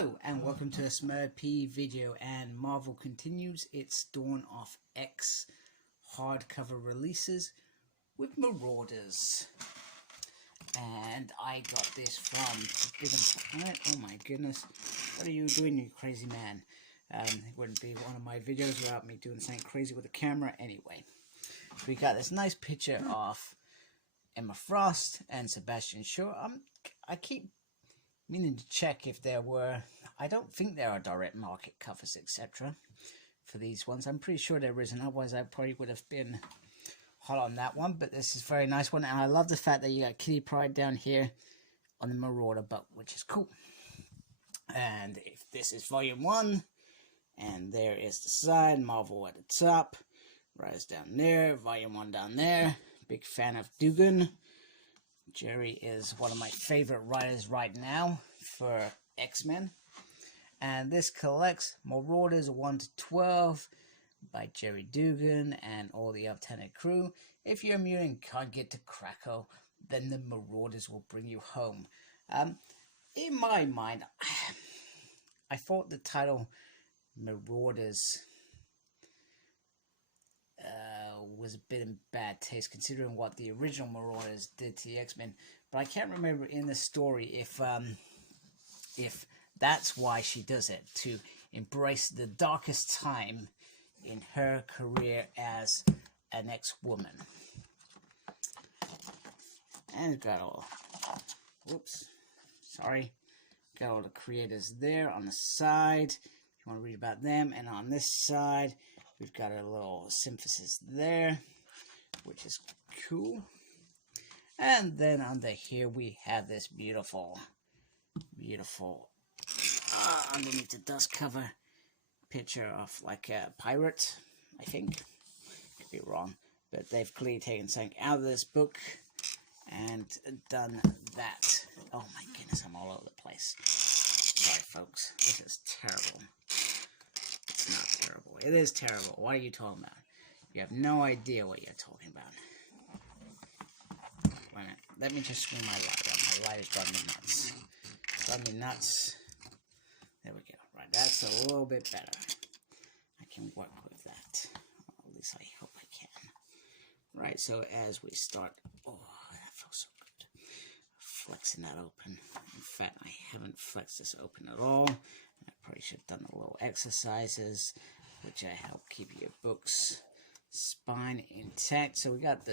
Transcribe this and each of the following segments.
Hello and welcome to a Smurp video, and Marvel continues its Dawn of X hardcover releases with Marauders. And I got this from Forbidden Planet. Oh my goodness, what are you doing, you crazy man? It wouldn't be one of my videos without me doing something crazy with the camera. Anyway, we got this nice picture of Emma Frost and Sebastian Shaw. I keep meaning to check if there were. I don't think there are direct market covers, etc. for these ones. I'm pretty sure there isn't, otherwise I probably would have been hot on that one. But this is a very nice one, and I love the fact that you got Kitty Pryde down here on the Marauder book, which is cool. And if this is volume 1, and there is the side, Marvel at the top, Rise down there, volume 1 down there. Big fan of Dugan. Jerry is one of my favorite writers right now for X-Men. And this collects Marauders 1 to 12 by Jerry Dugan and all the Lieutenant crew. If you're a mutant and can't get to Krakow, then the Marauders will bring you home. In my mind, I thought the title Marauders was a bit in bad taste, considering what the original Marauders did to the X-Men. But I can't remember in the story if that's why she does it, to embrace the darkest time in her career as an ex-woman. And it's got all, whoops, sorry, got all the creators there on the side, if you want to read about them. And on this side, we've got a little synthesis there, which is cool. And then under here we have this beautiful, underneath the dust cover, picture of like a pirate, I think. Could be wrong, but they've clearly taken something out of this book and done that. Oh my goodness, I'm all over the place. Sorry folks, this is terrible. It's not terrible. It is terrible. What are you talking about? You have no idea what you're talking about. Wait a minute. Let me just swing my light on. My light is driving me nuts. Driving me nuts. There we go. Right, that's a little bit better. I can work with that. Or at least I hope I can. Right, so as we start... Oh, that feels so good. Flexing that open. In fact, I haven't flexed this open at all. I probably should have done the little exercises, which help keep your book's spine intact. So we got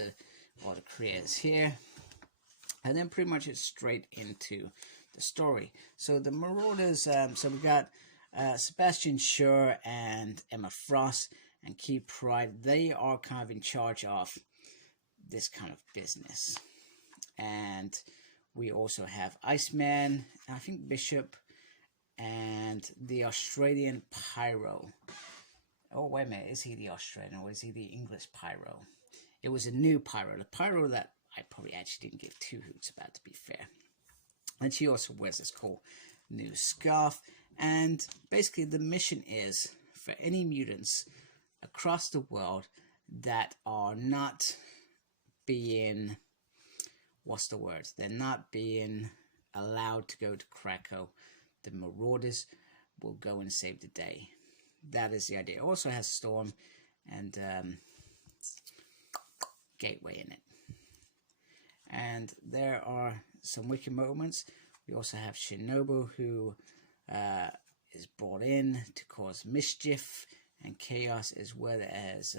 all the creators here, and then pretty much it's straight into the story. So the Marauders, so we got Sebastian Shaw and Emma Frost and Kitty Pryde. They are kind of in charge of this kind of business. And we also have Iceman, and I think Bishop, and the Australian Pyro. Oh, wait a minute. Is he the Australian or is he the English Pyro? It was a new Pyro. The Pyro that I probably actually didn't give two hoots about, to be fair. And she also wears this cool new scarf. And basically the mission is for any mutants across the world that are not being... what's the word? They're not being allowed to go to Krakow. The Marauders will go and save the day. That is the idea. It also has Storm and Gateway in it. And there are some wicked moments. We also have Shinobu, who is brought in to cause mischief and chaos, as well as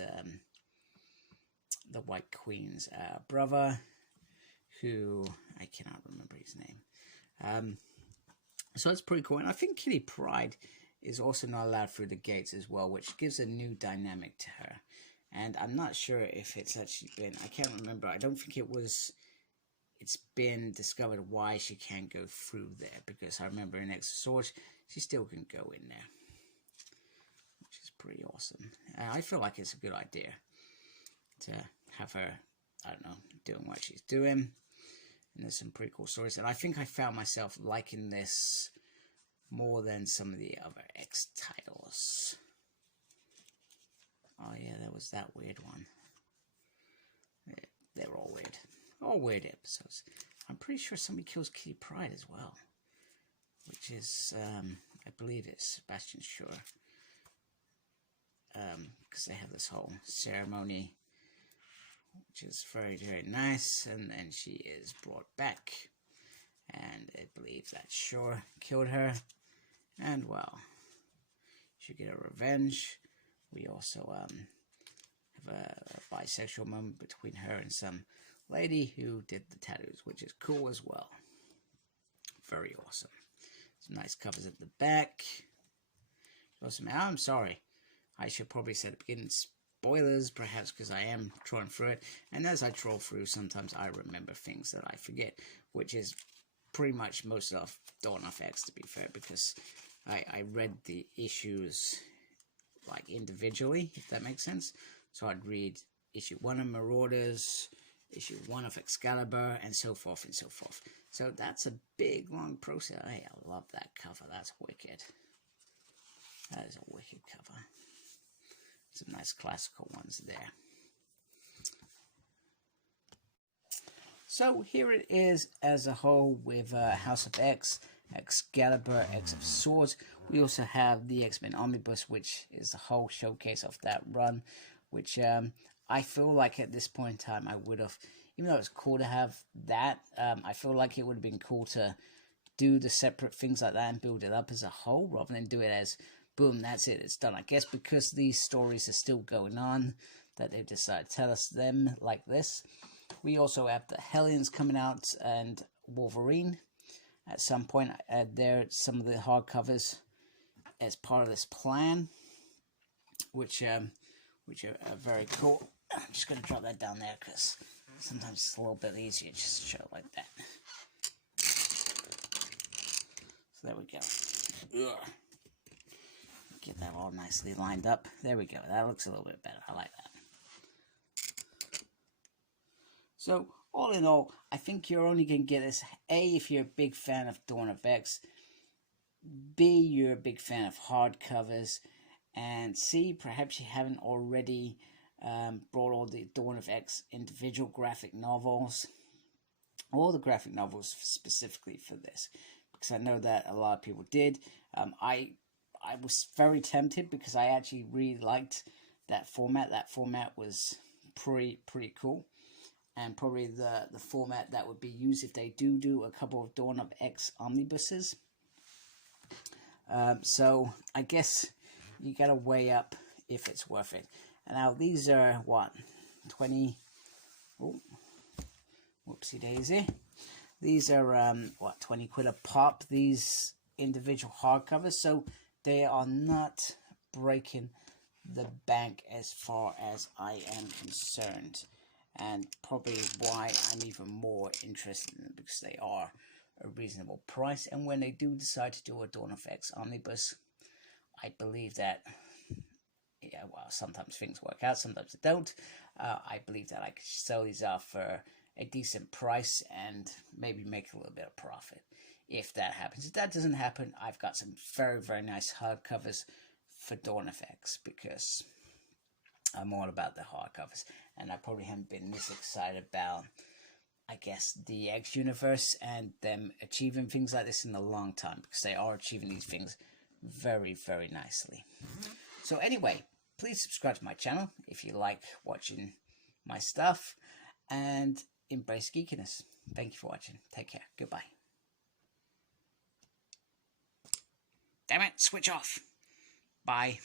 the White Queen's brother, who I cannot remember his name. So that's pretty cool. And I think Kitty Pryde is also not allowed through the gates as well, which gives a new dynamic to her. And I'm not sure if it's actually been... I can't remember. I don't think it's been discovered why she can't go through there. Because I remember in X Sword, she still can go in there. Which is pretty awesome. I feel like it's a good idea to have her, I don't know, doing what she's doing. And there's some pretty cool stories. And I think I found myself liking this more than some of the other X titles. Oh yeah, there was that weird one. They're all weird. All weird episodes. I'm pretty sure somebody kills Kitty Pryde as well. which is, I believe it's Sebastian Shaw, because they have this whole ceremony, which is very, very nice. And then she is brought back, and I believe that Shaw killed her, and well, she get a revenge. We also have a bisexual moment between her and some lady who did the tattoos, which is cool as well. Very awesome. Some nice covers at the back. Awesome. I'm sorry, I should probably say at the beginning, spoilers, perhaps, because I am trawling through it, and as I troll through, sometimes I remember things that I forget, which is pretty much most of Dawn of X, to be fair, because I read the issues like individually, if that makes sense. So I'd read issue 1 of Marauders, issue 1 of Excalibur, and so forth and so forth. So that's a big, long process. Hey, I love that cover. That's wicked. That is a wicked cover. Some nice classical ones there. So here it is as a whole with House of X, Excalibur, X of Swords. We also have the X-Men Omnibus, which is the whole showcase of that run, which I feel like at this point in time I would have, even though it's cool to have that, I feel like it would have been cool to do the separate things like that and build it up as a whole, rather than do it as, boom, that's it, it's done. I guess because these stories are still going on, that they've decided to tell us them like this. We also have the Hellions coming out and Wolverine at some point. There some of the hardcovers as part of this plan, which are very cool. I'm just going to drop that down there because sometimes it's a little bit easier just to show it like that. So there we go. Ugh. Get that all nicely lined up. There we go. That looks a little bit better. I like that. So, all in all, I think you're only going to get this, A, if you're a big fan of Dawn of X, B, you're a big fan of hardcovers, and C, perhaps you haven't already brought all the Dawn of X individual graphic novels, or the graphic novels specifically for this, because I know that a lot of people did. I was very tempted because I actually really liked that format. That format was pretty cool. And probably the format that would be used if they do a couple of Dawn of X omnibuses. So I guess you gotta weigh up if it's worth it. And now these are what, 20? Oh, whoopsie daisy. These are what, 20 quid a pop. These individual hardcovers, so they are not breaking the bank as far as I am concerned. And probably why I'm even more interested in them, because they are a reasonable price. And when they do decide to do a Dawn of X omnibus, I believe that, yeah, well, sometimes things work out, sometimes they don't. I believe that I could sell these out for a decent price and maybe make a little bit of profit if that happens. If that doesn't happen, I've got some very, very nice hardcovers for Dawn of X, because I'm all about the hardcovers, and I probably haven't been this excited about, I guess, the X universe and them achieving things like this in a long time, because they are achieving these things very, very nicely. So anyway, please subscribe to my channel if you like watching my stuff, and embrace geekiness. Thank you for watching. Take care. Goodbye. Damn it, switch off. Bye.